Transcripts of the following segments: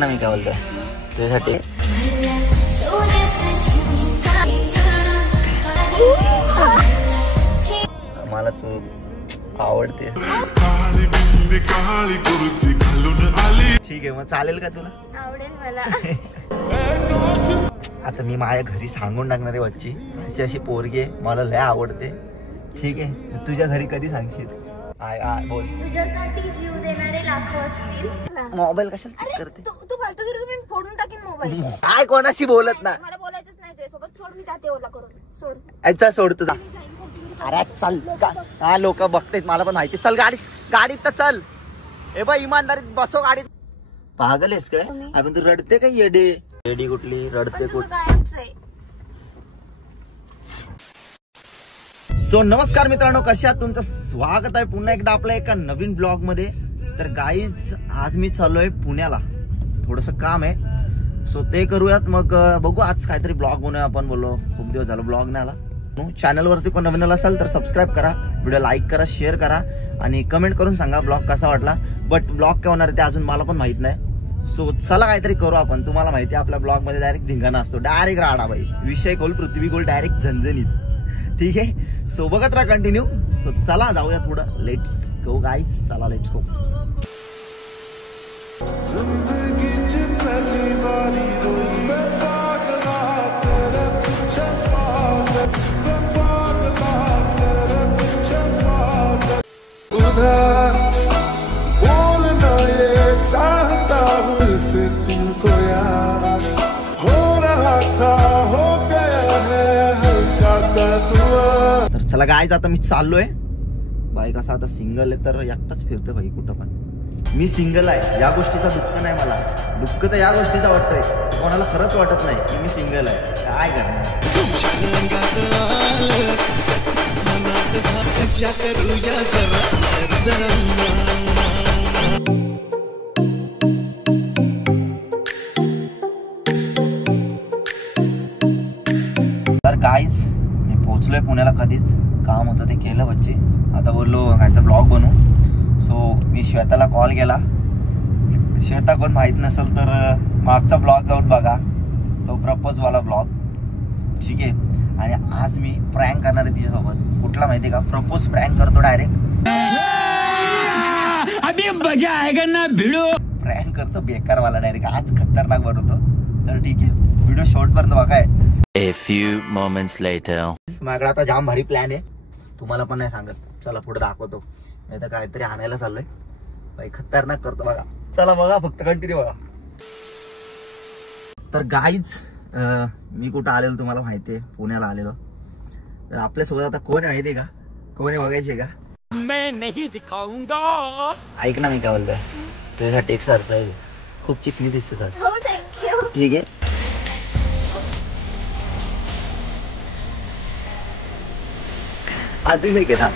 ना मी काय बोलतोय तुझ्यासाठी मला तू आवडते. ठीक आहे मग चालेल का तुला? आवडेल मला. आता मी माझ्या घरी सांगून टाकणार आहे बच्ची अशी अशी पोरगी आहे मला लय आवडते. ठीक आहे तुझ्या घरी कधी सांगशील? बोल. तुझ्यासाठी जीव देणारे लाखो असतील. मोबाईल कशाला चेक करते? तू फालतू गिरू मी फोडून टाकेन मोबाईल. काय कोणाशी बोलत ना? मला बोलायचंच नाही तुझ्यासोबत. सोड मी जाते ओला करून. सोड. अच्छा सोड तुझा. अरे चल हा लोक बघतायत मला पण माहिती. चल गाडीत तर चल. ए बा इमानदारीत बसो गाडीत. पागल आहेस काय? आपण तू रडते काय? येडी कुठली रडते कुठली? सो नमस्कार मित्रांनो, कशा आहात? तुमचं स्वागत आहे पुन्हा एकदा आपल्या एका नवीन ब्लॉग मध्ये. तर गाईज आज मी चाललोय पुण्याला, थोडस काम आहे सो ते करूयात. मग बघू आज काहीतरी ब्लॉग बनवूया आपण. बोललो खूप दिवस झालं ब्लॉग नाही आला. चॅनल वरती कोण नवीन असाल तर सबस्क्राईब करा, व्हिडिओ लाईक करा, शेअर करा आणि कमेंट करून सांगा ब्लॉग कसा वाटला. बट ब्लॉग काय होणार आहे ते अजून मला पण माहित नाही. सो चला काहीतरी करू आपण. तुम्हाला माहिती आहे आपल्या ब्लॉग मध्ये डायरेक्ट धिंगाणा असतो, डायरेक्ट राडा बाई, विषय खोल पृथ्वी गोल, डायरेक्ट झणझणीत. ठीक आहे सो बघत राहा कंटिन्यू. सो चला जाऊयात पुढं. लेट्स गो गाईज, चला लेट्स गो. तर चला गाईज आता मी चाललोय. बाईक असा आता सिंगल आहे तर एकटाच फिरतोय भाई कुठं पण. मी सिंगल आहे, या गोष्टीचा दुःख नाही मला. दुःख तर या गोष्टीचा वाटतंय कोणाला खरंच वाटत नाही की मी सिंगल आहे. काय करणार. तर गाईज मी पोहोचलोय पुण्याला. कधीच काम होतं ते केलं बच्ची. आता बोललो काय तर ब्लॉग बनवू. सो मी श्वेताला कॉल केला. श्वेता कोण माहित नसेल तर मागचा ब्लॉग जाऊन बघा, तो प्रपोज वाला ब्लॉग. ठीक आहे. आणि आज मी प्रँक करणार आहे तिच्यासोबत. कुठला माहितीये का? प्रपोज प्रँक करतो डायरेक्ट. अभी मजा आएगा ना भिडो. प्रँक करतो बेकारवाला डायरेक्ट. आज खतरनाक बनवतो. तर ठीक आहे व्हिडिओ शॉर्ट पर्यंत बघाय. A few moments later. माझ्याकडे आता जाम भारी प्लॅन आहे, तुम्हाला पण नाही सांगत. चला पुढे दाखवतो. नाही तर काहीतरी आणायला चाललोय बाई, खतरनाक करतो बघा. चला बघा फक्त कंटिन्यू बघा. तर गाईज मी कुठं आलेलो तुम्हाला माहितीये, पुण्याला आलेलो. तर आपल्यासोबत आता कोण आहे माहितीये का? कोण आहे बघायचे का? मैं नहीं दिखाऊंगा. ऐक ना मी काय बोलतोय तुझ्यासाठी एक सरप्राईज. खूप चिकनी दिसते सर. ठीक आहे आधी नाही केला.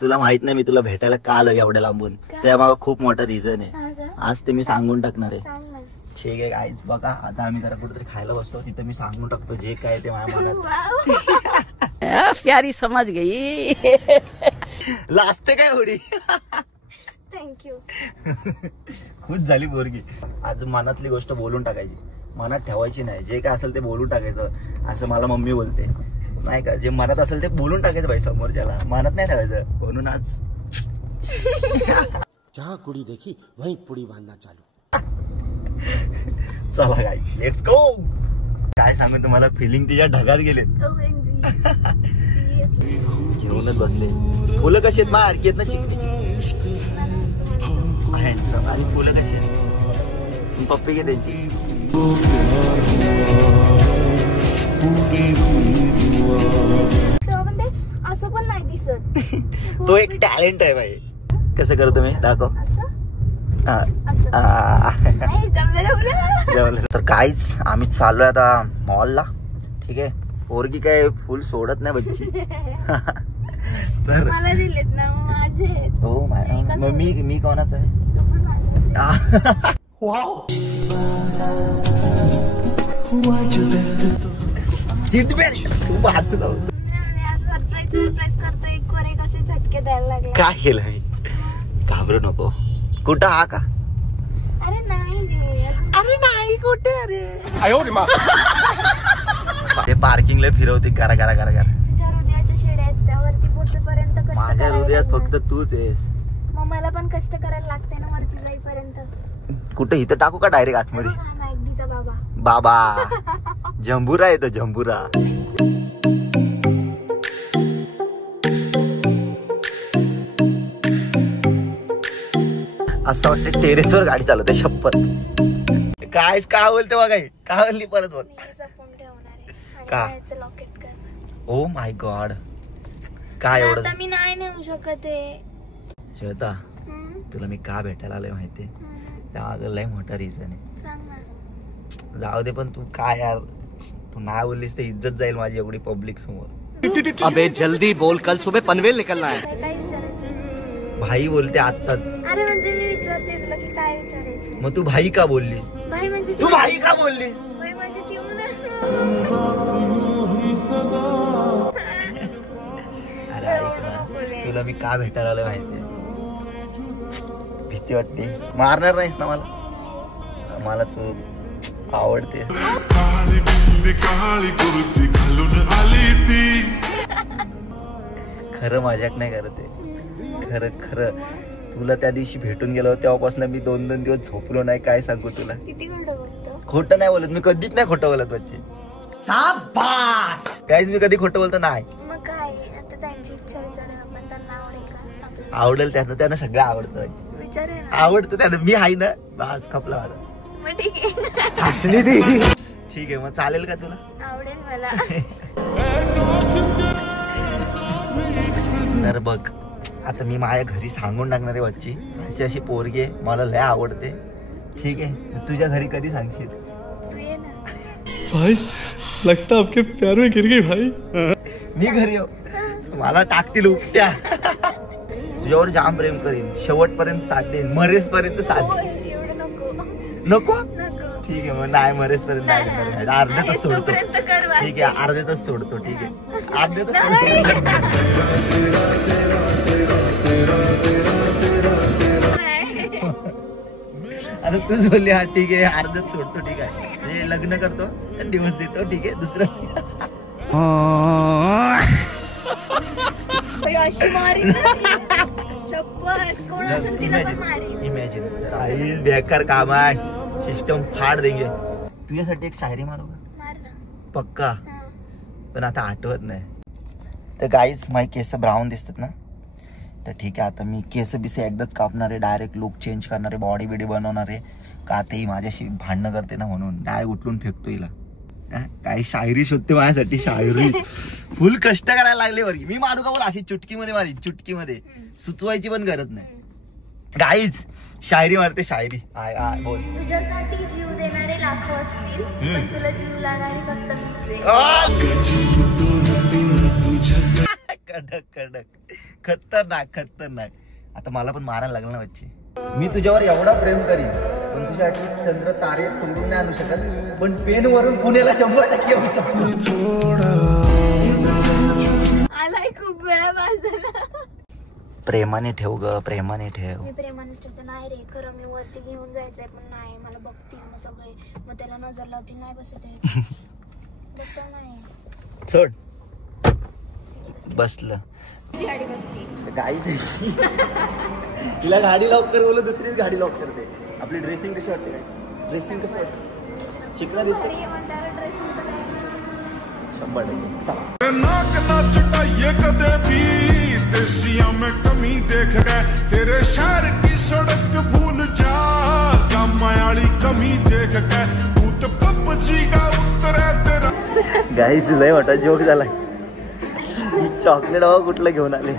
तुला माहित नाही मी तुला भेटायला का आलो एवढ्या लांबून. त्यामागे खूप मोठा रिझन आहे. आज ते मी सांगून टाकणार आहे. ठीक आहे गाईज बघा आता आम्ही जरा कुठेतरी खायला बसतो, तिथे मी सांगून टाकतो जे काय ते माझ्या मनात. प्यारी समज गई. लाजते काय होडी. थँक्यू. खुश झाली पोरगी. आज मनातली गोष्ट बोलून टाकायची, मनात ठेवायची नाही. जे काय असेल ते बोलून टाकायचं असं मला मम्मी बोलते नाही का. जे मनात असेल ते बोलून टाकायचं भाई समोरच्याला, मनात नाही ठेवायचं. म्हणून आज जहाँ कुड़ी देखी वहीं पुड़ी बांधना चालू. चला गाईज लेट्स गो. काय सांगू तुम्हाला, फिलिंग तिच्या ढगात गेले. घेऊनच बसले. फुलं कशी आहेत मारकी आहेत ना, चिकनी आणि फुलं कशी आहेत पप्पी घे त्यांची. असं पण नाही दिसत. तो एक टॅलेंट आहे भाई. कसं करतो मी दाखव. तर काहीच आम्ही चाललोय आता मॉलला. ठीक आहे पोरगी काय फुल सोडत नाही बच्ची. तर मला दिलेत ना माझे. हो मग मी कोणाच आहे. सीट बेल्ट तू वाचलो. सरप्राईज करतो, एक वर एक असे झटके द्यायला लागले. काय केलं मी? घाबरू नको. कुठं हा का? अरे नाही रे, अरे नाही कुठे? अरे ते पार्किंगला फिरवते करा करा करा करा. तुझ्या हृदयाच्या शिड्या आहेत त्यावरती पोहोचेपर्यंत कष्ट माझ्या करायला हृदयात लागणार. फक्त तूच आहेस. मग मला पण कष्ट करायला लागते ना वरती जाईपर्यंत. कुठे इथं टाकू का डायरेक्ट आतमध्ये? हा मॅगडीचा बाबा. बाबा जंबुरा आहे तो जंबुरा. असं वाटतं टेरेसवर गाडी चालवते शपथ. काय काय बोलते बघा, काय बोलली परत बोल. मी जपून ठेवणार आहे का? आणि पायाचं लॉकेट करणार. ओ माय गॉड, काय पण एवढं? आता मी नाही नेऊ शकत आहे. श्वेता तुला मी का भेटायला आलोय माहितीये? त्या लय मोठा रिझन आहे. सांग ना. जाऊ दे पण तू काय यार, तू नाही बोललीस तर इज्जत जाईल माझी एवढी पब्लिक समोर. अबे जल्दी बोल, कल सुबह पनवेल निकलना है. काय विचारायचं? भाई बोलते आत्ताच. अरे म्हणजे मी विचारते तुला की काय विचारायचं. मग तू भाई का बोललीस? भाई म्हणजे तू भाई का बोललीस? भाई माझी ट्यून अरे ऐक ना, तुला मी का भेटायला आलोय माहितीये? भीती वाटते. मारणार नाहीस ना मला? मला तू आवडते. खरं मजाक नाही करत आहे, खरं खरं. तुला त्या दिवशी भेटून गेलो तेव्हापासून मी 2-2 दिवस झोपलो नाही. काय सांगू तुला? किती खोटं बोलतो. खोटं नाही बोलत मी, कधीच नाही खोटं बोलत बच्चे. काहीच मी कधी खोटं बोलतो नाही. मग काय आता त्यांची इच्छा विचारेल आपण, त्यांना आवडेल का आपल्याला? आवडेल त्यांना, त्यांना सगळं आवडतं. विचारेल ना. आवडतं त्यांना, मी आहे ना बस. खपला मला. मग ठीक आहे. हसली ती. ठीक आहे मग चालेल का तुला? आवडेल मला. तर बघ आता मी माझ्या घरी सांगून टाकणार आहे बच्ची, अशी अशी पोरगी आहे, मला लय आवडते. ठीक आहे, तुझ्या घरी कधी सांगशील? तू ये ना. भाई लगता आपके प्यार में गिर गई भाई. मी घरी येऊ, मला टाकतील उपट्या. तुझ्यावर जाम प्रेम करीन, शेवटपर्यंत साथ देईन, मरेस पर्यंत साथ होय, देईन. एवढं नको. नको? नको. ठीक आहे मग नाही, मरेस पर्यंत नाही देणार. अर्ध्या तास सोडतो. तोपर्यंत कर वास. ठीक आहे अर्ध्या तास सोडतो. ठीक आहे अर्ध्या तास नाही. सोडतो. आता तूच बोलली हा ठीक आहे अर्धच सोडतो. ठीक आहे म्हणजे लग्न करतो दिवस देतो. ठीक आहे दुसरं अशी मारीन ना मी. शपथ कोणाला तिला पण मारीन. इमॅजिन बेकार काम आहे. सिस्टम फाड देंगे. तुझ्यासाठी एक शायरी मारू का? मार ना. पक्का? हा. पण आता आठवत नाही. तर गाईज माझे केस ब्राऊन दिसतात ना, तर ठीक आहे आता मी केस बिसे एकदाच कापणार आहे. डायरेक्ट लुक चेंज करणार आहे, बॉडी बिडी बनवणार आहे. का तेही माझ्याशी भांडणं करते ना म्हणून डायरेक्ट उठलून फेकतो हिला. काही शायरी शोधते माझ्यासाठी. शायरी फुल कष्ट करायला लागले वरती. मी मारू का बोल? अशी चुटकीमध्ये मारी, चुटकीमध्ये सुचवायची पण गरज नाही. गाईज शायरी मारते, शायरी. आय आय बोल. तुझ्यासाठी जीव देणारे लाखो असतील, पण तुला जीव लावणारी फक्त मीच आहे. कडक कडक खतरनाक खतरनाक. आता मला पण मारायला लागलं ना बच्ची. मी तुझ्यावर एवढा प्रेम करीन पण तुझ्यासाठी चंद्र तारे तोडून नाही आणू शकत, पण पेन वरून पुण्याला 100% येऊ शकतो. आलाय खूप वेळा वाजला. प्रेमाने ठेव ग, प्रेमाने ठेव. मी प्रेमानेच ठेवते. नाही रे खरं मी वरती घेऊन जायचंय पण नाही, मला बघतील मग सगळे, मग त्याला नजर लावतील. नाही बसत आहे. बसत नाही. चढ. बसलं गाडी बसली. तिला गाडी लॉक कर बोल, दुसरीच गाडी लॉक करते. आपली ड्रेसिंग कशी वाटते? काय ड्रेसिंग कशी वाटते? चिकना दिसते. 100%. चला नाक ना चटाइए कदे भी, देसिया में कमी देख गए, तेरे शहर की सड़क भूल जा, जमायाली कमी देख गए, भूत पपची का उत्तरे तेरा. गाईस लय मोठा जोक झाला. ही चॉकलेट हवा कुठलं घेऊन आले?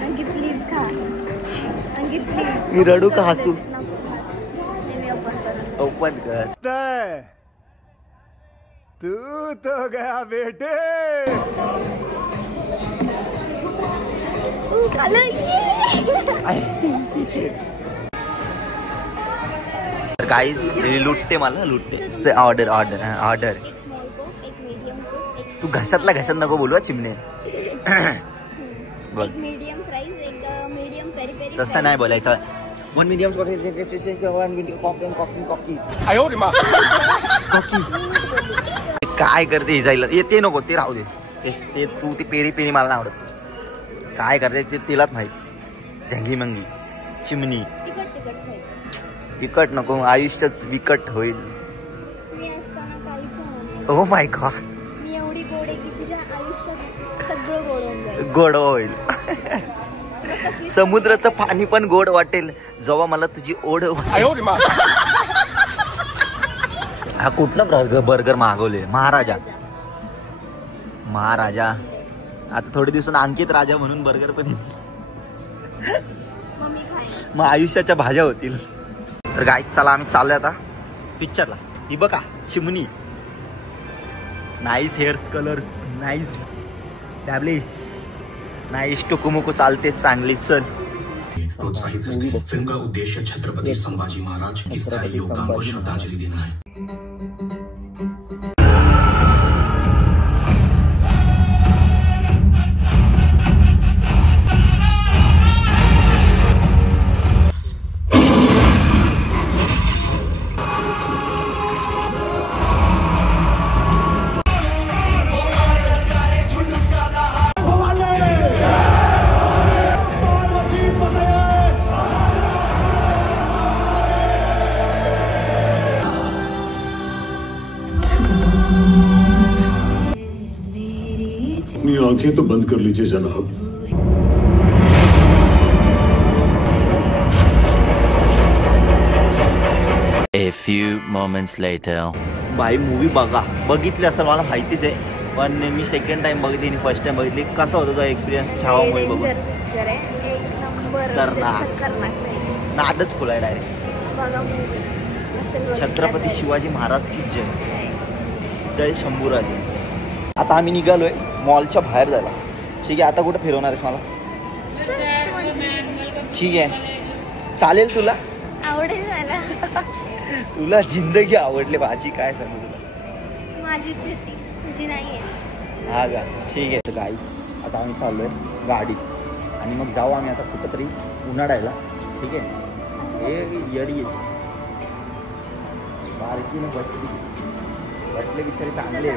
अंकित प्लीज खा. अंकित प्लीज. मी रडू का हसू? मी ओपन करतो. ओपन कर. तू तो गया बेटे. खाल्लं. गाईज लुटते मला लुटते. Order order order. एक स्मॉल कोक, एक मीडियम कोक, तू घशातला घशात नको बोलू चिमणे. बघ एक मीडियम फ्राईज, एक मीडियम पेरी पेरी. तसं नाही बोलायचं. 1 मीडियम कॉकी. काय करते हिजायला ते नको ते राहू दे. ते तू ती पेरी पेरी मला नाही आवडत. काय करते ते तिलाच माहित. झंगी मंगी चिमणी. तिखट तिखट खायचं. तिखट नको आयुष्यच विकट होईल. मी असताना काहीच होणार नाही. ओ माय गॉड. मी एवढी गोड आहे की तुझ्या आयुष्यात सगळं गोड होऊन जाईल. गोड होईल. समुद्राचं पाणी पण गोड वाटेल जेव्हा मला तुझी ओढ. हा कुठला बर्गर मागवले. महाराजा. महाराजा आता थोडे दिवसांनी अंकित राजा म्हणून बर्गर पण येतील. मग मी खाईन. मग आयुष्याच्या भाज्या होतील. तर गाईज चला आम्ही चाललोय आता पिक्चरला. ही बघा चिमणी. Nice hairs colours. नाईस टॅब्लिश. नाईस टुकुमुकू चालते चांगली. चल. प्रोत्साहित करते हैं। फिल्म का उद्देश्य छत्रपति संभाजी महाराज के स्थायी योगदान को श्रद्धांजलि देना है। अपनी आंखें तो बंद कर लीजिए जनाब. A few moments later. बाई मूवी बघितली असेल मला माहितीच आहे पण मी सेकंड टाइम बघितली आणि फर्स्ट टाइम बघितली. कसा होता तो एक्सपिरियन्स छावा मूवी बघून. पिक्चर आहे एक नंबर. खतरनाक नाही. नादच खुलाय डायरेक्ट. बघा मूवी. छत्रपती शिवाजी महाराज की जय. जय शंभूराजे. आता आम्ही निघालोय मॉलच्या बाहेर जायला. ठीक आहे आता कुठे फिरवणार आहेस मला. ठीक आहे चालेल तुला. आवडेल मला. तुला जिंदगी आवडली भाजी काय सांगू तुला. माझीच येते तुझी नाही आहे. हा का ठीक आहे. गाईज आता आम्ही चाललोय गाडीत आणि मग जाऊ आम्ही आता कुठंतरी उन्हाळ्याला. ठीक आहे. हे येडी बारकीनं बटले बिचारी चांगले.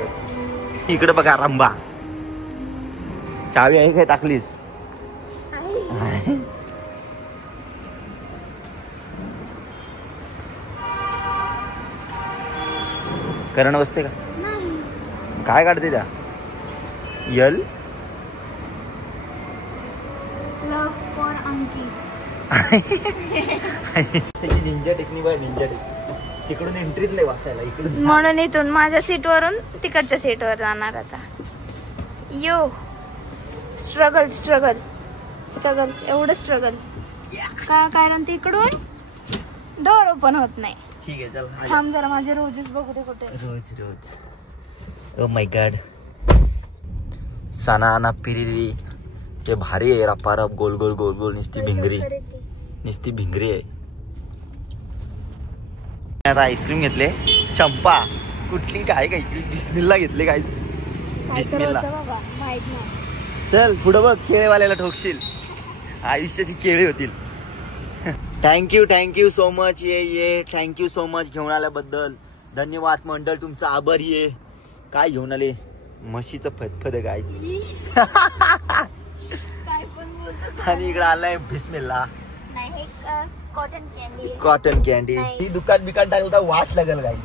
इकडे बघा रंबा. चावी आहे काय टाकलीस. करण बसते का काय काढते त्या. यल love for Ankit. Ninja technique आहे. Ninja technique. तिकडून एंट्रीत नाही वाचायला. इकडून म्हणून इथून माझ्या सीटवरून तिकडच्या सीटवर जाणार आता. यो स्ट्रगल स्ट्रगल स्ट्रगल एवढं स्ट्रगल का कारण तिकडून डोर ओपन होत नाही. ठीक आहे चल. थांब जरा माझे रोजेस बघू दे कुठे. Rose rose. Oh my god. सनाना पिरिरी ते भारी आहे. रपारप गोल गोल गोल गोल निस्ती भिंगरी. निस्ती भिंगरी आहे. आता आईस्क्रीम घेतले. चंपा कुठली काय घेतली. बिस्मिल्ला घेतले काय. बिस्मिल्ला. चल पुढं बघ केळेवाल्याला ठोकशील. आयुष्याची केळी होतील. Thank you so much. ये थँक्यू सो मच घेऊन आल्याबद्दल. धन्यवाद मंडळ तुमचा आभारी आहे. काय घेऊन आले. म्हशीचं फतफद काय. आणि इकडे आलाय बिस्मिल्ला. Cotton candy. Cotton candy. ही दुकान बिकान टाकलं तर वाट लागेल काय.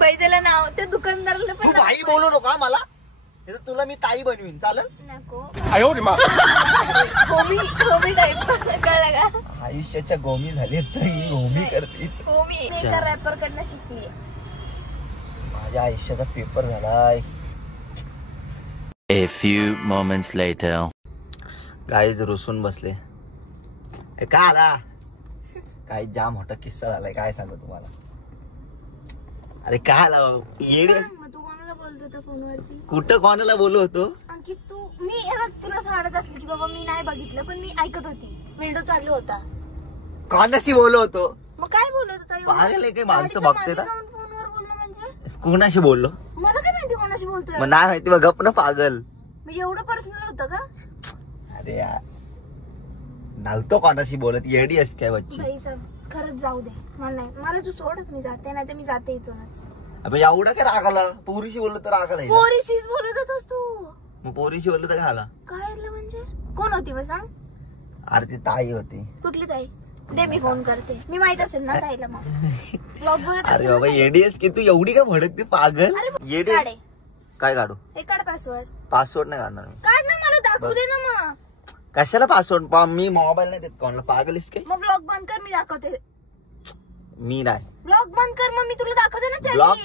बाई त्याला नाव त्या दुकानदाराला तू भाई बोलू नका मला. तुला मी ताई बनवीन चालेल. नको. होमी टाइप कळलं का. आयुष्याच्या गोमी झाले तर ही होमी करते. होमी रॅपर कडनं शिकली. माझ्या आयुष्याचा पेपर झालाय. A few moments later. Guys रुसून बसले. काय आला काही जाम मोठा किस्सा झालाय. काय सांगू तुम्हाला. अरे काय आला येडे. तू कोणाला बोलत होता फोनवरती. कुठं कोणाला बोलू होतो. अंकित तू मी तुला असं वाटत असलं की बाबा मी नाही बघितलं पण मी ऐकत होती. व्हिडिओ चालू होता. कोणाशी बोललो होतो? मग काय बोलत होता? पागल आहे काही माणसं बघते ना. फोनवर बोलणं म्हणजे कोणाशी बोललो? मला काय माहिती कोणाशी बोलतोय. मग नाही माहिती, बघ गप ना पागल. मग एवढं पर्सनल होतं का? अरे यार नव्हतो कोणाशी बोलत, येडी असते काय बच्ची. बाई साहेब खरंच जाऊ दे, मला नाही, मला तू सोड, मी जाते, नाही तर मी जाते इथूनच. अबे एवढा काय राग आला? पोरीशी बोललो तर राग आला? पोरीशीच बोलत होतास तू. मग पोरीशी बोललो तर काय आला? काय आलं म्हणजे? कोण होती मग सांग? अरे ती ताई होती. कुठली ताई? दे मी फोन करते. मी माहित असेल ना ताईला. मग ब्लॉग बघत अरे असेल बाबा ना. येडी आहेस की तू, एवढी काय भडकते पागल? येडी काढे. काय काढू? हे काढ पासवर्ड. पासवर्ड नाही काढणार मी. काढ ना, मला दाखवू दे ना मग. कशाला पासवर्ड? मी मोबाईल नाही देत कोणाला. पागल आहेस काय? मग ब्लॉग बंद कर, मी दाखवते. मी नाही. ब्लॉग बंद कर, मग मी तुला दाखवते ना.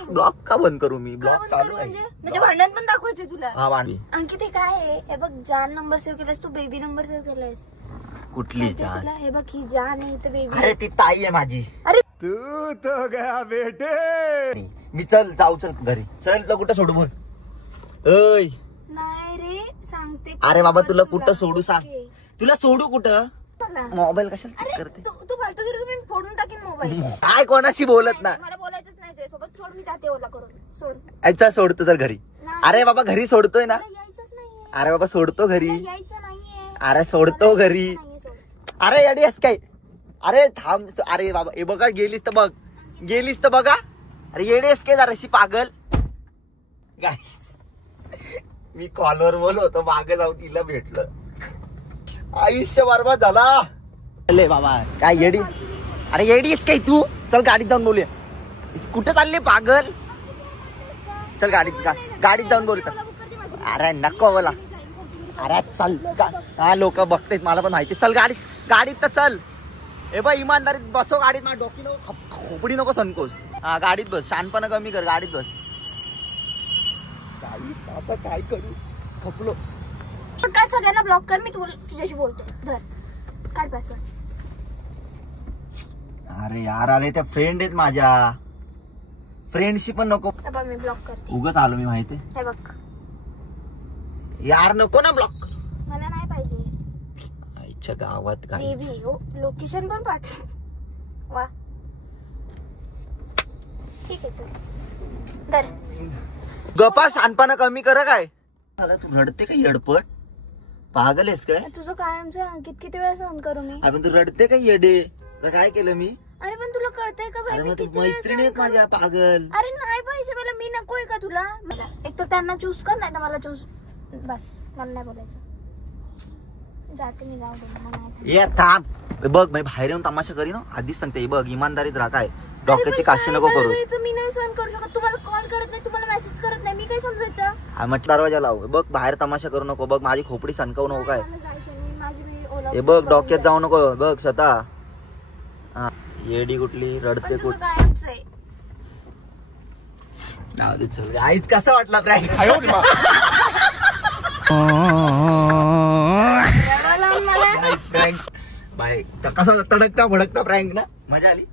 ब्लॉग का बंद करू? मी का ब्लॉग बंद चालू करू आहे. म्हणजे भांडण पण दाखवायचे तुला. हा भांडी. अंकित हे काय आहे? हे बघ, जान नंबर सेव्ह केलास तू, बेबी नंबर सेव्ह केलायस. कुठली जान? तुला हे बघ, ही जान आहे तर बेबी. अरे ती ताई आहे माझी. अरे तू तो गया बेटे. मी चल जाऊ, चल घरी चल. तुला कुठं सोडू बोल? ओय नाही रे, सांगते. अरे बाबा तुला कुठं सोडू सांग? ओके. तुला सोडू कुठं? मला. मोबाईल कशाला चेक अरे करते? तू फालतूगिरी, मी फोडून टाकीन मोबाईल. काय कोणाशी बोलत नाही? मला बोलायचंच नाही तुझ्यासोबत. सोड, मी जाते ओला करून. सोड. अच्छा सोडतो चल घरी. नाही. अरे बाबा घरी सोडतोय ना. मला यायचंच नाहीये. अरे बाबा सोडतो घरी. मला यायचं नाहीये. अरे सोडतो मला घरी. यायचं नाहीये, सोड. अरे येडी आहेस काय? अरे थांब. अरे बाबा हे बघा, गेलीस तर बघ, गेलीस तर बघा. अरे येडी आहेस काय जराशी पागल? गाईस मी कॉलवर बोललो होतो, मागे जाऊन तिला भेटलं. आयुष्य बरबाद झाला. अरे बाबा काय येडी? अरे येडी आहेस काय तू? चल गाडीत जाऊन बोलूया. कुठं चालले पागल? चल गाडीत जाऊन बोलू. अरे नको बोला. अरे चल. हा लोक बघतायत, मला पण माहिती. चल गाडीत तर चल. ए बा इमानदारीत बसो गाडीत. माझ्या डोकी नको, खोपडी नको संकोच. हा गाडीत बस. शानपणा कमी कर, गाडीत बस. आता काय करू? खपलो. काय सगळ्यांना ब्लॉक कर, मी तुझ्याशी बोलतोय. धर, काढ पासवर्ड. अरे यार आले त्या फ्रेंड आहेत माझ्या. फ्रेंडशी पण नको. मी ब्लॉक करते. उगाच आलो मी, माहिती. हे बघ यार नको ना ब्लॉक. मला नाही पाहिजे. आईच्या गावात काय बेबी लोकेशन पण पाठव. वा ठीक आहे, चल धर. गप्पा. शानपणा कमी कर काय. तू रडते का येडपट? पागल आहेस काय? तुझं कायमचं अंकित, किती वेळा सहन करू मी? अरे पण तू रडते का येडे? तर काय केलं मी? अरे पण तुला कळतंय का भाई? अरे मी मग तू किती वेळा मैत्रिणी सहन आहेत माझ्या. पागल. अरे नाही पाहिजे मला. मी नकोय का तुला? मला एक तर त्यांना चूज कर, नाही तर मला चूज. बस मला नाही बोलायचं. जाते मी, जाऊ दे मला नाही. ये थांब. बघ मी बाहेर येऊन तमाशा करी ना, आधीच सांगते. बघ इमानदारीत राहा. काय डोक्याची काशी नको करू. मी नाही सहन करू शकत. तुम्हाला कॉल करत नाही, तुम्हाला मेसेज करत नाही, मी काय समजायचं? म्हटलं दरवाजा लाव. बघ बाहेर तमाशा करू नको. बघ माझी खोपडी सनकवू नको. काय मला जायचं नाही, माझी मी ओला हे बघ, डोक्यात जाऊ नको. बघ स्वतः. हा येडी कुठली, रडते पण तुझं कुठ. गायबच आहे. चल आईच कसा वाटला प्रँक? Prank bye. कसा तडकता भडकता प्रँक ना. मजा आली.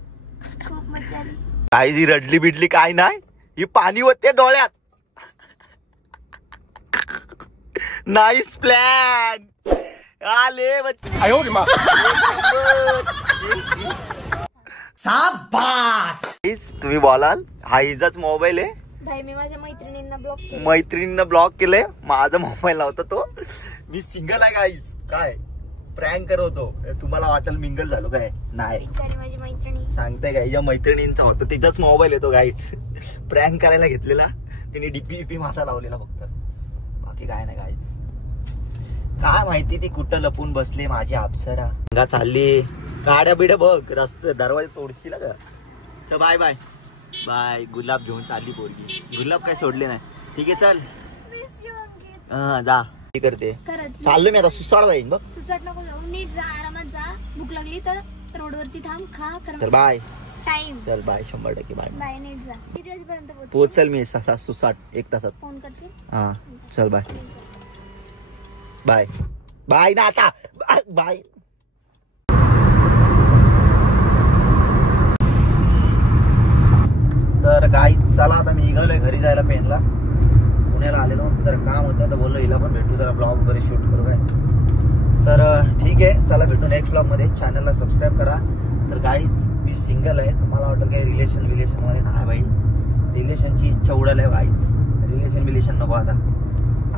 खूप मजा आली. काय जी रडली बिडली काय नाही. ही पाणी होते डोळ्यात. Nice plan. आले तुम्ही बोलाल. हा हिचाच मोबाईल आहे. भाई मी माझ्या मैत्रिणींना ब्लॉक केलं. मैत्रिणींना ब्लॉक केलंय. माझा मोबाईल नव्हता तो. मी सिंगल आहे गाईज. काय प्रँक करवतो. तुम्हाला वाटेल मिंगल झालो काय? नाही, बिचारी माझी मैत्रिणी. सांगते काय, या मैत्रिणींचा होता तिथंच मोबाईल येतो गाईज. प्रँक करायला घेतलेला तिने. डीपी माझा लावलेला फक्त, बाकी काय नाही गाईज. काय माहिती ती कुठं लपून बसली माझी अप्सरा. गा चालली. गाड्या बिड्या बघ, रस्ते दरवाजे तोडशील का. चल बाय बाय बाय. गुलाब घेऊन चालली पोरगी. गुलाब काय सोडले नाही. ठीक आहे चल. हा जा. करते चाललो मी आता. सुसाड जाईन बघ. सुसाट नको जाऊ, नीट जा, आरामात जा. भूक लागली तर रोडवरती थांब, खा. तर बाय. टाइम. चल बाय. 100% बाय. बाय. नीट जा. किती वाजेपर्यंत पोहोचल मी सुसाट 1 तासात. फोन करशील? हा चल बाय. बाय बाय ना आता. बाय. तर गाईज चला आता मी निघालोय घरी जायला. पेनला पुण्याला आलेलो. तर काम होतं तर बोललो हिला पण भेटू, जरा ब्लॉग वगैरे शूट करू. काय तर ठीक आहे, चला भेटू नेक्स्ट ब्लॉग मध्ये. चॅनलला सबस्क्राईब करा. तर गाईज मी सिंगल आहे. तुम्हाला वाटेल काही रिलेशन मध्ये नाही भाई, रिलेशनची इच्छा उडाल आहे गाईज. रिलेशन नको आता.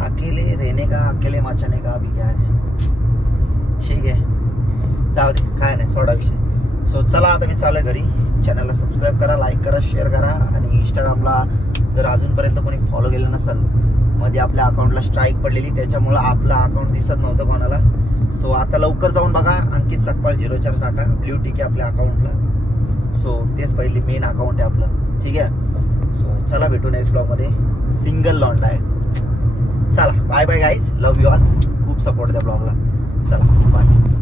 अकेले रहने का, अकेले माचने का अभी क्या है. ठीक आहे, जाऊ दे, काय नाही, सोडा विषय. सो चला आता मी चालू आहे घरी. चॅनलला सबस्क्राईब करा, लाईक करा, शेअर करा. आणि इंस्टाग्रामला जर अजूनपर्यंत कोणी फॉलो केलं नसेल, मध्ये आपल्या अकाउंटला स्ट्राईक पडलेली, त्याच्यामुळं आपलं अकाउंट दिसत नव्हतं कोणाला. सो आता लवकर जाऊन बघा, अंकित सकपाळ 04 टाका, ब्ल्यू टिक आहे आपल्या अकाउंटला. सो तेच पहिले मेन अकाउंट आहे आपलं. ठीक आहे, सो चला भेटू नेक्स्ट ब्लॉगमध्ये. सिंगल लॉन्डा आहे. चला bye bye guys, love you all. खूप सपोर्ट द्या ब्लॉगला. चला बाय.